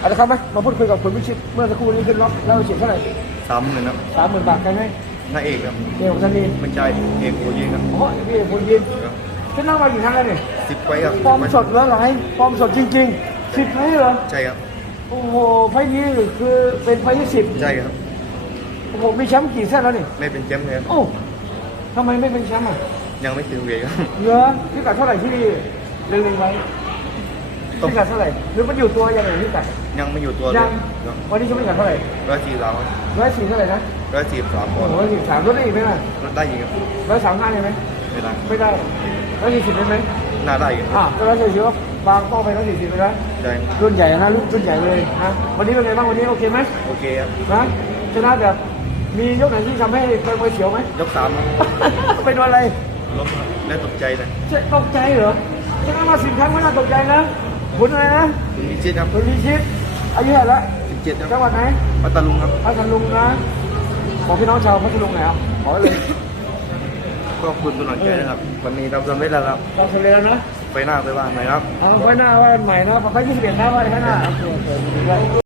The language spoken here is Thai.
เอาละครับไหมมาพูดคุยกับคุณวิชิตเมื่อสักครู่นี้ขึ้นล็อกแล้วฉีดเท่าไหร่สามหมื่นครับสามหมื่นบาทใครให้นายเอกครับเดี๋ยวผมจะมีไม่ใช่เอกโอยิงครับโอ้ยพี่คุณยินขึ้นนั่งมากี่ครั้งแล้วเนี่ยสิบไว้ครับฟอร์มสดเหรอไหลฟอร์มสดจริงๆสิบไฟล์เหรอใช่ครับโอ้โหไฟล์นี้คือเป็นไฟล์ที่สิบใช่ครับโอ้โหมีแชมป์กี่เส้นแล้วนี่ไม่เป็นแชมป์เลยครับโอ้ทำไมไม่เป็นแชมป์อะยังไม่ถึงเวทครับเหลือพิกัดเท่าไหร่ที่เล็งๆไว้ต้อง พิกัดเท่าไหร่หรือมันอยู่ตัวยังไงพิกัดยังไม่อยู่ตัวเลยัยงวันนี้จะพิกัดเท่าไหร่ร้อยสี่สามร้อยสี่เท่าไหร่นะร้อยสี่สามโอ้คนโหร้อยสี่สามลดได้อีกไหมล่ะลดได้อีกครับร้อยสามห้าได้ไหมไม่ได้ไม่ได้ร้อยสี่สิบได้ไหมน่าได้อีกครับอะก็ร้อยสี่สิบก็บางก็ไปร้อยสี่สิบไปแล้วได้รุ่นใหญ่นะรุ่นรุ่นใหญ่เลยนะวันนี้เป็นไงบ้างวันนี้โอเคไหมโอเคครับนะชนะแบบมียกไหนที่ทำให้เป็นมวยเสียวไหม ยกสามครับเป็นอะไร ล้มครับและตกใจเลย เจ๊ตกใจเหรอชนะมาสิบครั้งไม่น่าตกใจนะ คุณอะไรนะคุณพิชิตครับคุณพิชิตอายุเท่าไหร่ละสิบเจ็ดคจัรังบหวัดไหนพัทลุงครับพัทลุงนะบอกพี่น้องชาวพัทลุงหน่อยครับขอเลยก็ขอบคุณกำลังใจนะครับ วันนี้ทำสำเร็จแล้วครับเราสำเร็จแล้วนะไปหน้าไปบ้านหน่อยครับเอาไว้หน้าไว้ใหม่นะไว้ที่สิบเอ็ดนะไว้ข้างหน้าโอเคโอเค